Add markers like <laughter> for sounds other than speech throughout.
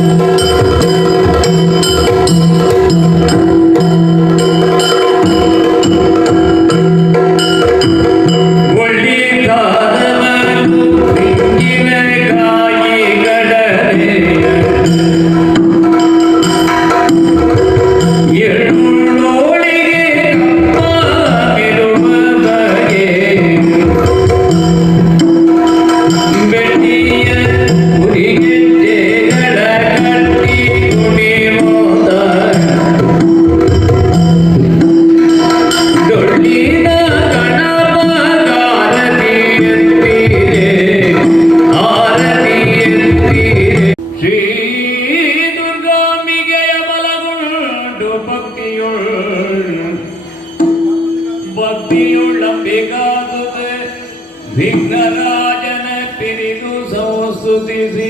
Música ಸಂಸ್ತುತಿಸಿ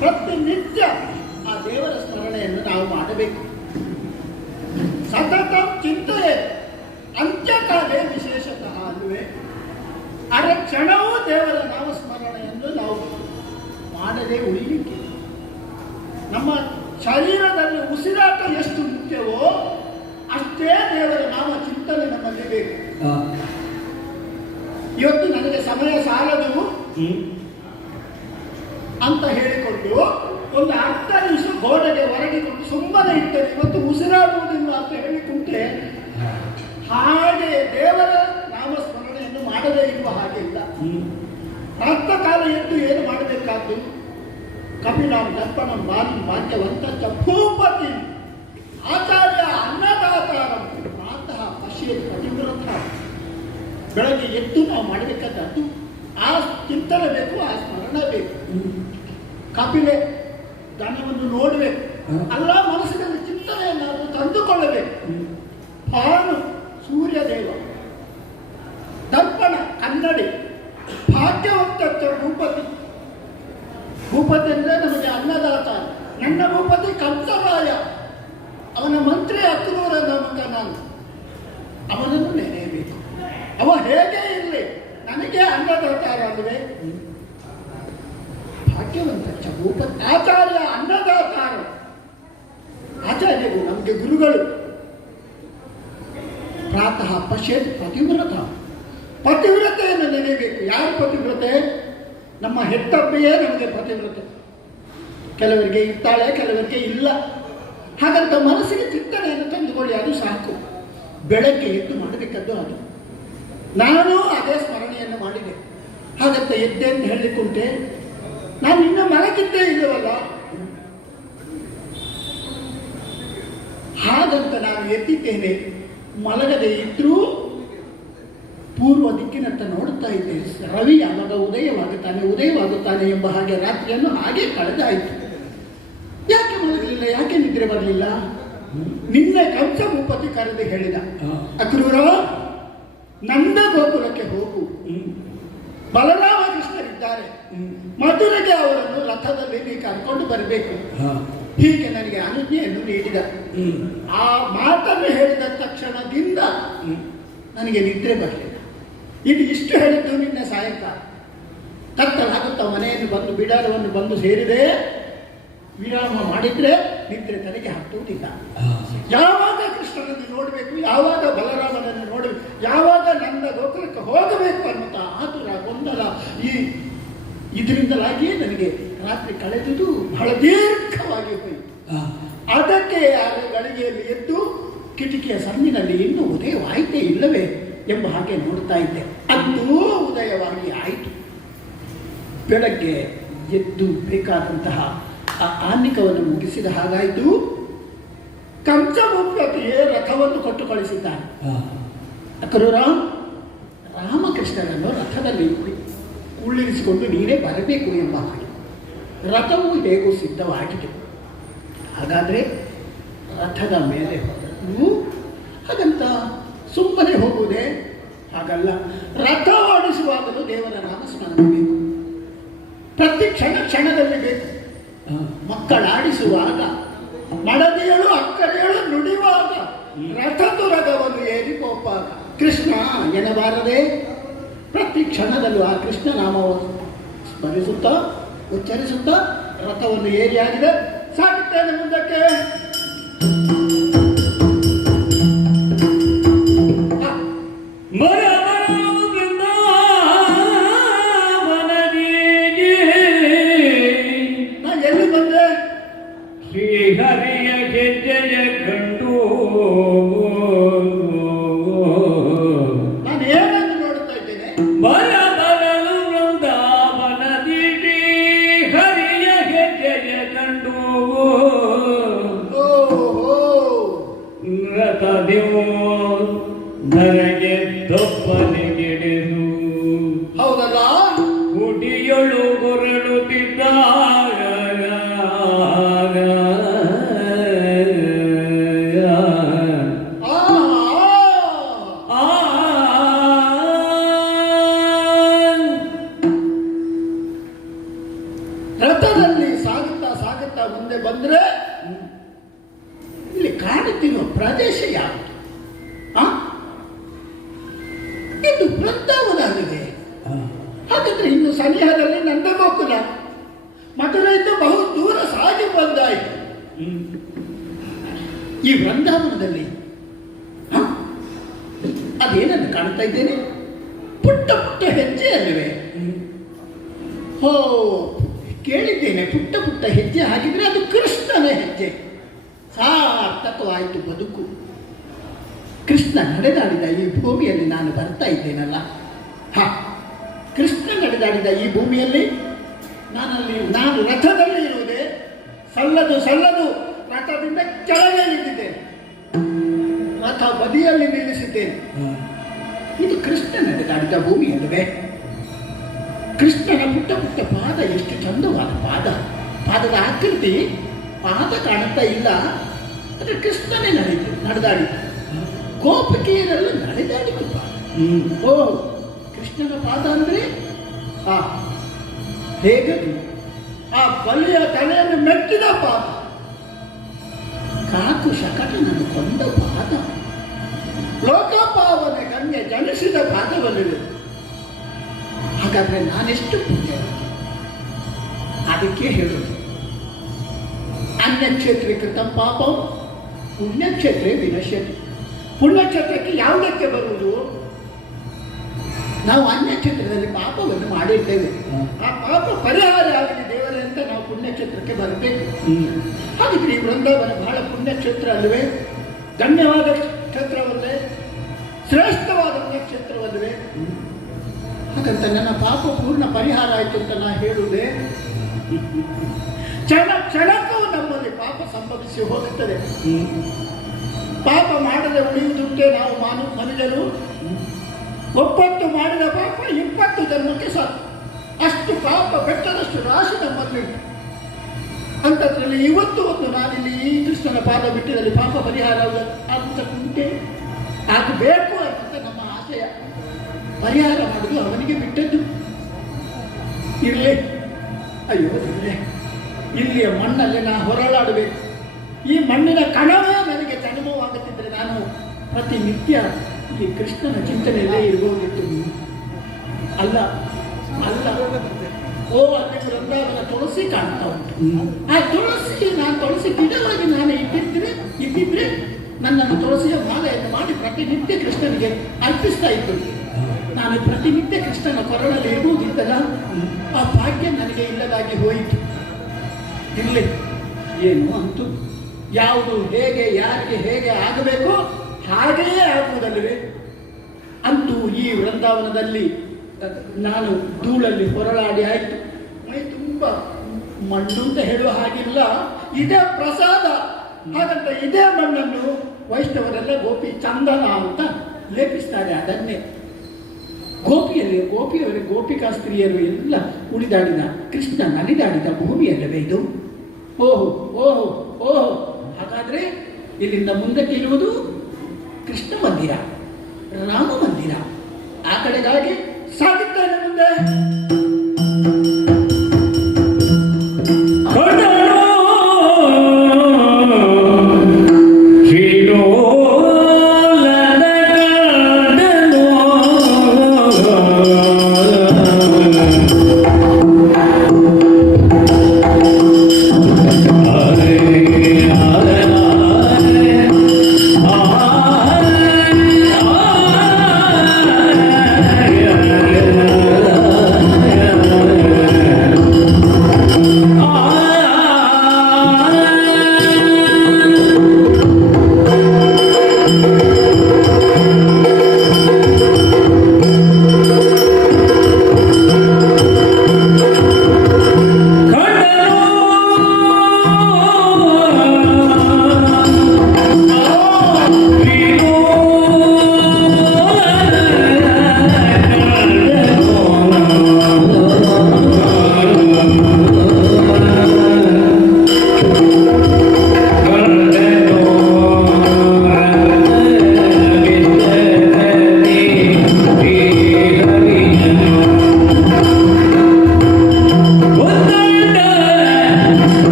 ಪ್ರತಿನಿತ್ಯ ಆ ದೇವರ ಸ್ಮರಣೆಯನ್ನು ನಾವು ಮಾಡಬೇಕು. ಸತತ ಚಿಂತೆಯೇ ಅಂತ್ಯಕಾಲೇ ವಿಶೇಷತಃ ಅಲ್ಲವೇ? ಅರ ಕ್ಷಣವೂ ದೇವರ ನಾಮಸ್ಮರಣೆಯನ್ನು ನಾವು ಮಾಡದೆ ಉಳಿಯಲಿಕ್ಕೆ ನಮ್ಮ ಶರೀರದಲ್ಲಿ ಉಸಿರಾಟ ಎಷ್ಟು ಮುಖ್ಯವೋ ಅಷ್ಟೇ ದೇವರ ನಾಮ ಚಿಂತನೆ ನಮ್ಮಲ್ಲಿ ಬೇಕು. ಇವತ್ತು ನನಗೆ ಸಮಯ ಸಾಲದು. ಅಂತ ಹೇಳಿಕೊಂಡು ಒಂದು ಅರ್ಧ ನಿಮಿಷ ಗೋಡೆಗೆ ಹೊರಗಿಕೊಂಡು ಸುಮ್ಮನೆ ಇಟ್ಟರೆ ಇವತ್ತು ಉಸಿರಾಡುವುದಿಲ್ಲ ಅಂತ ಹೇಳಿಕೊಂಡ್ರೆ ಹಾಗೆ ದೇವರ ನಾಮಸ್ಮರಣೆಯನ್ನು ಮಾಡದೇ ಇರುವ ಹಾಗಿಲ್ಲ ರಕ್ತ ಕಾಲ ಎದ್ದು ಏನು ಮಾಡಬೇಕಾದ್ದು? ಕಪಿಲಾಂ ದರ್ಪಣಂ ಬಾಲಿ ಭಾಗ್ಯವಂತ ಭೂಪತಿ ಆಚಾರ್ಯ ಅನ್ನದಾತಾರಂ. ಪ್ರಾತಃ ಪಶಿಯಲ್ಲಿ ಪತಿವ್ರತ. ಬೆಳಗ್ಗೆ ಎದ್ದು ನಾವು ಮಾಡಬೇಕಾದದ್ದು ಆ ಚಿಂತನೆ ಬೇಕು ಆ ಸ್ಮರಣ ಬೇಕು ಕಪಿಲೆ ದನವನ್ನು ನೋಡಬೇಕು. ಅಲ್ಲ ಮನಸ್ಸಿನಲ್ಲಿ ಚಿಂತನೆಯನ್ನು ತಂದುಕೊಳ್ಳಬೇಕು. ಭಾನು ಸೂರ್ಯದೇವ. ದರ್ಪಣ ಕನ್ನಡಿ. ಭಾಗ್ಯವಂತ ಭೂಪತಿ. ಭೂಪತಿ ಅಂದರೆ ನಮಗೆ ಅನ್ನದಾತ. ನನ್ನ ಭೂಪತಿ ಕಂಸರಾಯ ಅವನ ಮಂತ್ರಿ ಹತ್ತು ನೂರ ನಾನು ಅವನನ್ನು ನೆನೆಯಬೇಕು. ಅವ ಹೇಗೆ ಇರಲಿ? ನನಗೆ ಅನ್ನದಾತಾರ ಅಂದರೆ ಭಾಗ್ಯವಂತ ಚೂಪ ಆಚಾರ್ಯ ಅನ್ನದಾತಾರ. ಆಚಾರ್ಯರು ನಮಗೆ ಗುರುಗಳು. ಪ್ರಾತಃ ಪಶ್ಯೇತ್ ಪತಿವ್ರತ. ಪತಿವ್ರತೆಯನ್ನು ನೆನೆಯಬೇಕು ಯಾರು ಪತಿವ್ರತೆ? ನಮ್ಮ ಹೆತ್ತಬ್ಬೆಯೇ ನಮಗೆ ಪತಿವ್ರತೆ. ಕೆಲವರಿಗೆ ಇರ್ತಾಳೆ, ಕೆಲವರಿಗೆ ಇಲ್ಲ. ಹಾಗಂತ ಮನಸ್ಸಿಗೆ ಚಿಂತನೆಯನ್ನು ತಂದುಕೊಳ್ಳಿ, ಅದು ಸಾಕು. ಬೆಳಗ್ಗೆ ಎದ್ದು ಮಾಡಬೇಕದ್ದು ಅದು. ನಾನು ಅದೇ ಸ್ಮರಣೆಯನ್ನು ಮಾಡಿದೆ. ಹಾಗಂತ ಎದ್ದೆ ಅಂತ ಹೇಳಿಕೊಂಡೆ ನಾನು ಇನ್ನು ಮಲಗಿದ್ದೇ ಇಲ್ಲವಲ್ಲ? ಹಾಗಂತ ನಾನು ಎದ್ದಿದ್ದೇನೆ. ಮಲಗದೆ ಇದ್ರೂ ಪೂರ್ವ ದಿಕ್ಕಿನತ್ತ ನೋಡುತ್ತಾ ಇದ್ದೆ ರವಿ ಯಾವಾಗ ಉದಯವಾಗುತ್ತಾನೆ ಉದಯವಾಗುತ್ತಾನೆ ಎಂಬ ಹಾಗೆ ರಾತ್ರಿಯನ್ನು ಹಾಗೆ ಕಳೆದಾಯಿತು. ಯಾಕೆ ಮಲಗಲಿಲ್ಲ? ಯಾಕೆ ನಿದ್ರೆ ಬರಲಿಲ್ಲ? ನಿನ್ನೆ ಕಂಸ ಭೂಪತಿ ಕರೆದು ಹೇಳಿದ ಅಕ್ರೂರ ನಂದ ಗೋಕುಲಕ್ಕೆ ಹೋಗು. ಬಲರಾಮ ಕೃಷ್ಣರಿದ್ದಾರೆ. ಮಧುರೆಗೆ ಅವರನ್ನು ರಥದಲ್ಲಿ ನೀ ಕರ್ಕೊಂಡು ಬರಬೇಕು. ಹೀಗೆ ನನಗೆ ಅನುಜ್ಞೆಯನ್ನು ನೀಡಿದ. ಆ ಮಾತನ್ನು ಹೇಳಿದ ತಕ್ಷಣದಿಂದ ನನಗೆ ನಿದ್ರೆ ಬರಲಿಲ್ಲ. ಇದು ಇಷ್ಟು ಹೇಳಿದ್ದು ನಿನ್ನೆ ಸಾಯಂಕಾಲ. ಕತ್ತಲಾಗುತ್ತಾ ಮನೆಯನ್ನು ಬಂದು ಬಿಡಾರವನ್ನು ಬಂದು ಸೇರಿದೆ. ವಿರಾಮ ಮಾಡಿದ್ರೆ ನಿದ್ರೆ ತನಗೆ ಹತ್ತುವುದಿಲ್ಲ. ಯಾವಾಗ ಕೃಷ್ಣನನ್ನು ನೋಡಬೇಕು ಯಾವಾಗ ಬಲರಾಮನನ್ನು ನೋಡಬೇಕು ಯಾವಾಗ ನನ್ನ ಗೋಕುಲಕ್ಕೆ ಹೋಗಬೇಕು ಅನ್ನುತ್ತ ಆತುರ ಗೊಂದಲ ಈ ಇದರಿಂದಲಾಗಿಯೇ ನನಗೆ ರಾತ್ರಿ ಕಳೆದುದು ಬಹಳ ದೀರ್ಘವಾಗಿ ಹೋಯಿತು. ಅದಕ್ಕೆ ಆಗ ಗಳಿಗೆಯಲ್ಲಿ ಎದ್ದು ಕಿಟಕಿಯ ಸಣ್ಣಿನಲ್ಲಿ ಇನ್ನೂ ಉದಯವಾಯಿತೇ ಇಲ್ಲವೇ ಎಂಬ ಹಾಗೆ ನೋಡ್ತಾ ಇದ್ದೆ. ಅದು ಉದಯವಾಗಿ ಆಯಿತು. ಬೆಳಗ್ಗೆ ಎದ್ದು ಬೇಕಾದಂತಹ ಆ ಆನ್ನಿಕವನ್ನು ಮುಗಿಸಿದ ಹಾಗಾಯಿತು. ಕಂಸಮುಪ್ರತಿಯೇ ರಥವನ್ನು ಕೊಟ್ಟು ಕಳಿಸಿದ್ದಾನೆ. ಅಕ್ರೂರ ರಾಮಕೃಷ್ಣರನ್ನು ರಥದಲ್ಲಿ ಉಳಿ- ಉಳ್ಳಿರಿಸಿಕೊಂಡು ನೀನೇ ಬರಬೇಕು ಎಂಬ ಹಾಗೆ ಹೇಗೂ ಸಿದ್ಧವಾಗಿದೆ ಹಾಗಾದರೆ ರಥದ ಮೇಲೆ ಹೋದೂ ಹಾಗಂತ ಸುಮ್ಮನೆ ಹೋಗುವುದೇ ಹಾಗಲ್ಲ. ರಥ ಓಡಿಸುವಾಗಲೂ ದೇವರ ನಾಮಸ್ಮರಣೆ ಬೇಕು. ಪ್ರತಿ ಕ್ಷಣ ಕ್ಷಣದಲ್ಲಿ ಬೇಕು. ಮಕ್ಕಳಾಡಿಸುವಾಗ, ಮಡದಿಯಳು, ಅಕ್ಕರೆಯಳು ನುಡಿಯುವಾಗ ರಥದುರಗವನ್ನು ಏರಿ ಕೋಪಾಗ ಕೃಷ್ಣ ಎನ್ನಬಾರದೆ. ಪ್ರತಿ ಕ್ಷಣದಲ್ಲೂ ಆ ಕೃಷ್ಣ ನಾಮವನ್ನು ಸ್ಮರಿಸುತ್ತಾ, ಉಚ್ಚರಿಸುತ್ತಾ ರಥವನ್ನು ಏರಿಯಾಗಿದೆ. ಸಾಗುತ್ತೇನೆ ಮುಂದಕ್ಕೆ. ಹೌದಲ್ಲ ಕುಡಿಯೊಳು ಈ ಭೂಮಿಯಲ್ಲಿ ನಾನು ಬರ್ತಾ ಇದ್ದೇನಲ್ಲ? ಹಾ. ಕೃಷ್ಣ ನಡೆದಾಡಿದ ಈ ಭೂಮಿಯಲ್ಲಿ ನಾನಲ್ಲಿ, ನಾನು ರಥದಲ್ಲಿ ಇರುವುದೇ ಸಲ್ಲದು ಸಲ್ಲದು ರಥದಿಂದ ಕೆಳಗೆ ನಿಂತಿದ್ದೇನೆ ರಥ ಬದಿಯಲ್ಲಿ ನಿಲ್ಲಿಸಿದ್ದೇನೆ. ಇದು ಕೃಷ್ಣ ನಡೆದಾಡಿದ ಭೂಮಿ ಅಲ್ಲವೇ ಕೃಷ್ಣನ ಪುಟ್ಟ ಪುಟ್ಟ ಪಾದ ಎಷ್ಟು ಚಂದವಾದ ಪಾದ. ಪಾದದ ಆಕೃತಿ ಪಾದ ಕಾಣುತ್ತಾ ಇಲ್ಲ. ಆದರೆ ಕೃಷ್ಣನೇ ನಡೆದು ನಡೆದಾಡಿ ಗೋಪಿಕೆಯರೆಲ್ಲ ನಡೆದಾಡಿದ ಪಾದ ಓ ಕೃಷ್ಣನ ಪಾದ ಅಂದ್ರೆ ಆ ಹೇಗದು ಆ ಬಲಿಯ ತಲೆಯನ್ನು ಮೆಟ್ಟಿದ ಪಾದ. ಕಾಕು ಶಕಟನನ್ನು ಕೊಂದ ಪಾದ. ಲೋಕಪಾವನೆ ಗಂಗೆ ಜನಿಸಿದ ಪಾದವಲ್ಲಿದೆ. ಹಾಗಾದ್ರೆ ನಾನೆಷ್ಟು ಪೂಜೆ ಅದಕ್ಕೆ ಹೇಳುದು ಅನ್ಯಕ್ಷೇತ್ರ ಕೃತ ಪಾಪ ಪುಣ್ಯಕ್ಷೇತ್ರ ವಿನಶ್ಯತೆ. ಪುಣ್ಯಕ್ಷೇತ್ರಕ್ಕೆ ಯಾವುದಕ್ಕೆ ಬರುವುದು? ನಾವು ಅನ್ಯಕ್ಷೇತ್ರದಲ್ಲಿ ಪಾಪವನ್ನು ಮಾಡಿರ್ತೇವೆ ಆ ಪಾಪ ಪರಿಹಾರ ಆಗಲಿ ದೇವರೇ ಅಂತ ನಾವು ಪುಣ್ಯಕ್ಷೇತ್ರಕ್ಕೆ ಬರಬೇಕು. ಹಾಗಿದ್ರೆ ಈ ವೃಂದಾವನ ಬಹಳ ಪುಣ್ಯಕ್ಷೇತ್ರ ಅಲ್ಲವೇ ಧನ್ಯವಾದ ಕ್ಷೇತ್ರವಲ್ಲೇ? ಶ್ರೇಷ್ಠವಾದ ಪುಣ್ಯಕ್ಷೇತ್ರವಲ್ಲವೇ ಹಾಗಂತ ನನ್ನ ಪಾಪ ಪೂರ್ಣ ಪರಿಹಾರ ಆಯಿತು ಅಂತ ನಾ ಹೇಳುವುದೇ? <laughs> ಕ್ಷಣ ಕ್ಷಣಕ್ಕೂ ನಮ್ಮಲ್ಲಿ ಪಾಪ ಸಂಭವಿಸಿ ಹೋಗುತ್ತದೆ. ಪಾಪ ಮಾಡದೆ ಉಳಿಯುವುದಕ್ಕೆ ನಾವು ಮಾನು ಮನುಜರು ಒಪ್ಪತ್ತು ಮಾಡಿದ ಪಾಪ, ಇಪ್ಪತ್ತು ಜನ್ಮಕ್ಕೆ ಸಾಕು. ಅಷ್ಟು ಪಾಪ ಬೆಟ್ಟದಷ್ಟು ರಾಶಿ ನಮ್ಮಲ್ಲಿ ಅಂಥದ್ರಲ್ಲಿ ಇವತ್ತು ಒಂದು ನಾನಿಲ್ಲಿ ಈ ಕೃಷ್ಣನ ಪಾದ ಬಿಟ್ಟಿದಲ್ಲಿ ಪಾಪ ಪರಿಹಾರ ಆಗುತ್ತ ಕುಂಟೆ ಆಗಬೇಕು ಅಂತ ನಮ್ಮ ಆಶಯ ಪರಿಹಾರ ಮಾಡುವುದು ಅವನಿಗೆ ಬಿಟ್ಟದ್ದು. ಇರಲಿ. ಅಯ್ಯೋ, ಇರಲಿ. ಇಲ್ಲಿಯ ಮಣ್ಣಲ್ಲಿ ನಾ ಹೊರಳಾಡಬೇಕು. ಈ ಮಣ್ಣಿನ ಕಣವೇ ನನಗೆ ತನುಮವಾಗುತ್ತಿದ್ದರೆ ನಾನು ಪ್ರತಿನಿತ್ಯ ಈ ಕೃಷ್ಣನ ಚಿಂತನೆಯಲ್ಲೇ ಇರಬಹುದಿತ್ತು ಅಲ್ಲ ಅಲ್ಲ. ಓ ಅಲ್ಲಿ ವೃಂದಾವನ ತುಳಸಿ ಕಾಣ್ತಾ ಉಂಟು. ಆ ತುಳಸಿ ನಾನು ತುಳಸಿ ಗಿಡವಾಗಿ ನಾನು ಇಟ್ಟಿದ್ರೆ ಇದ್ದಿದ್ರೆ ನನ್ನನ್ನು ತುಳಸಿಯ ಮಾಲೆಯನ್ನು ಮಾಡಿ ಪ್ರತಿನಿತ್ಯ ಕೃಷ್ಣನಿಗೆ ಅರ್ಪಿಸ್ತಾ ಇದ್ದು ನಾನು ಪ್ರತಿನಿತ್ಯ ಕೃಷ್ಣನ ಕೊರಳಲ್ಲಿ ಇರುವುದಿದ್ದಲ್ಲ ಆ ಭಾಗ್ಯ ನನಗೆ ಇಲ್ಲದಾಗಿ ಹೋಯಿತು. ಇರಲಿ, ಏನು ಅಂತು. ಯಾವುದು ಹೇಗೆ, ಯಾರಿಗೆ ಹೇಗೆ ಆಗಬೇಕು, ಹಾಗೆಯೇ ಆಗುವುದಲ್ಲವೇ ಅಂತೂ ಈ ವೃಂದಾವನದಲ್ಲಿ ನಾನು ಧೂಳಲ್ಲಿ ಹೊರಳಾಡಿ ಆಯಿತು. ಮೈ ತುಂಬ ಮಣ್ಣು ಅಂತ ಹೇಳುವ ಹಾಗಿಲ್ಲ. ಇದೇ ಪ್ರಸಾದ. ಹಾಗಂತ ಇದೇ ಮಣ್ಣನ್ನು ವೈಷ್ಣವರೆಲ್ಲ ಗೋಪಿ ಚಂದನ ಅಂತ ಲೇಪಿಸ್ತಾರೆ ಅದನ್ನೇ. ಗೋಪಿಯಲ್ಲಿ ಗೋಪಿಯವರೇ ಗೋಪಿಕಾ ಸ್ತ್ರೀಯರು ಎಲ್ಲ ಉಳಿದಾಡಿದ, ಕೃಷ್ಣ ನಲಿದಾಡಿದ ಭೂಮಿಯಲ್ಲವೇ ಇದು? ಓಹೋ ಓಹೋ ಓಹೋ. ಹಾಗಾದ್ರೆ ಇಲ್ಲಿಂದ ಮುಂದಕ್ಕೆ ಇರುವುದು ಕೃಷ್ಣ ಮಂದಿರ ರಾಮ ಮಂದಿರ. ಆ ಕಡೆಗಾಗಿ ಸಾಗುತ್ತಾನೆ ಮುಂದೆ.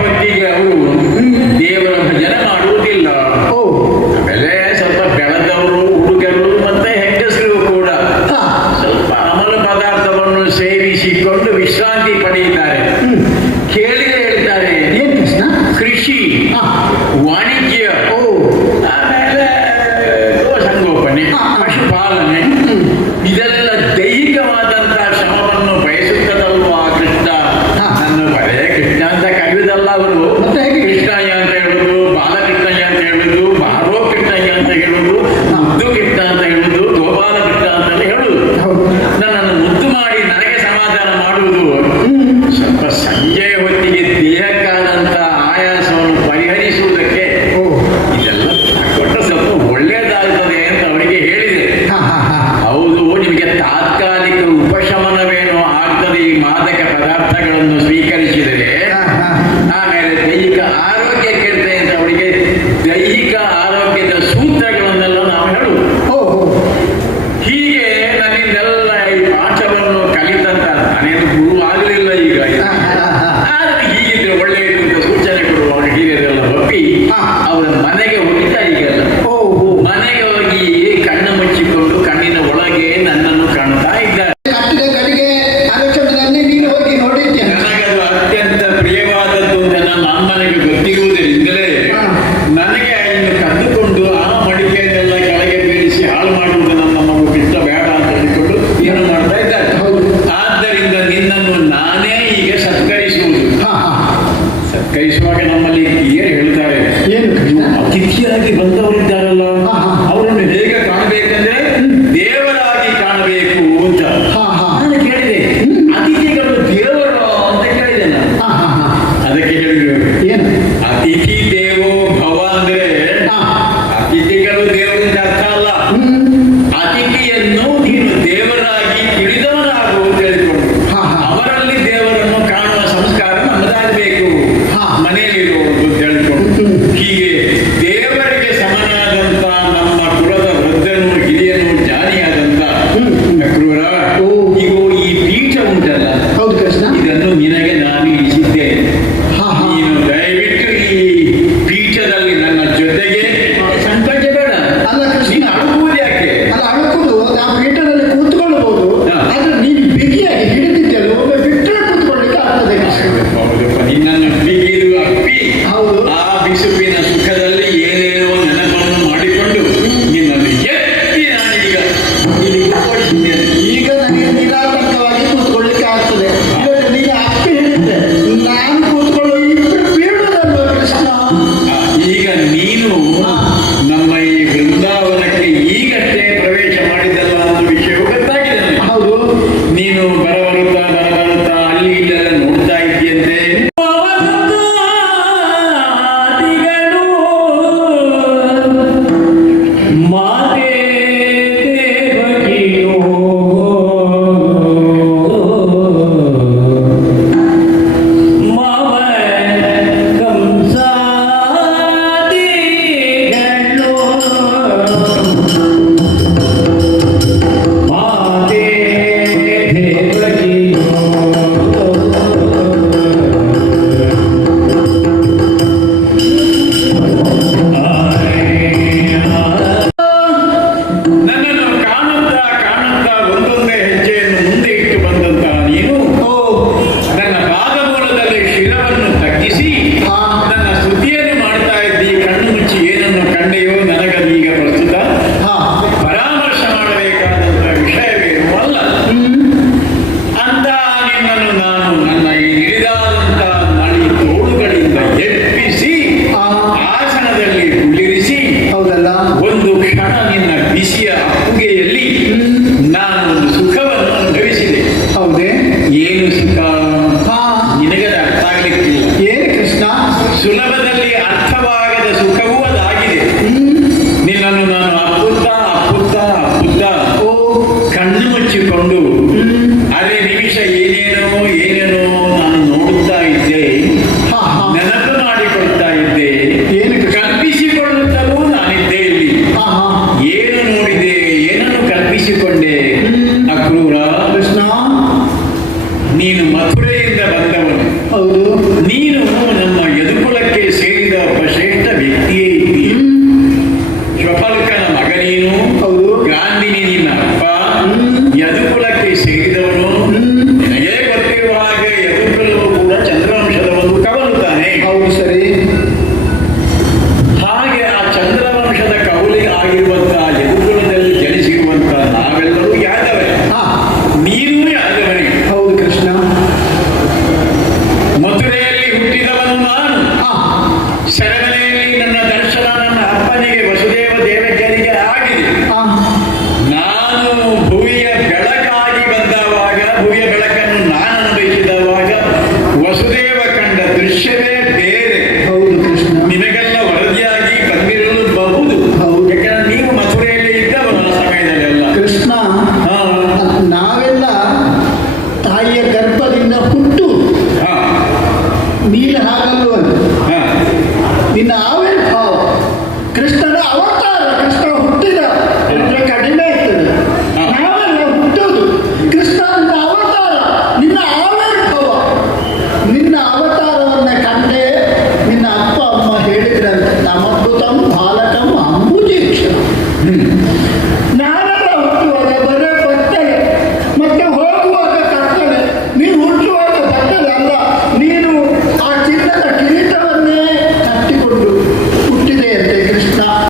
ప్రపంచ దేవుడు ಈ ಮಾದಕ ಪದಾರ್ಥಗಳನ್ನು ಸ್ವೀಕರಿಸಿದರೆ ಆಮೇಲೆ ದೈಹಿಕ ಆರೋಗ್ಯ ಕೆಡ್ತದೆ ಅಂತ ಅವರಿಗೆ ದೈಹಿಕ ಆರೋಗ್ಯದ ಸೂತ್ರಗಳನ್ನೆಲ್ಲ ನಾವು ಹೇಳುವುದು. ಹೀಗೆ ನನ್ನಿಂದೆಲ್ಲ ಈ ಪಾಠವನ್ನು ಕಲಿತಂತ ನಾನೇನು ಗುರು ಆಗಲಿಲ್ಲ ಈಗ. ಆದರೆ ಹೀಗಿದ್ರೆ ಒಳ್ಳೆಯದು ಸೂಚನೆ ಕೊಡುವ ಅವರು ಹೀರೆಲ್ಲ ಒಪ್ಪಿ ಅವರ ಮನೆಗೆ ಹೋಗಿ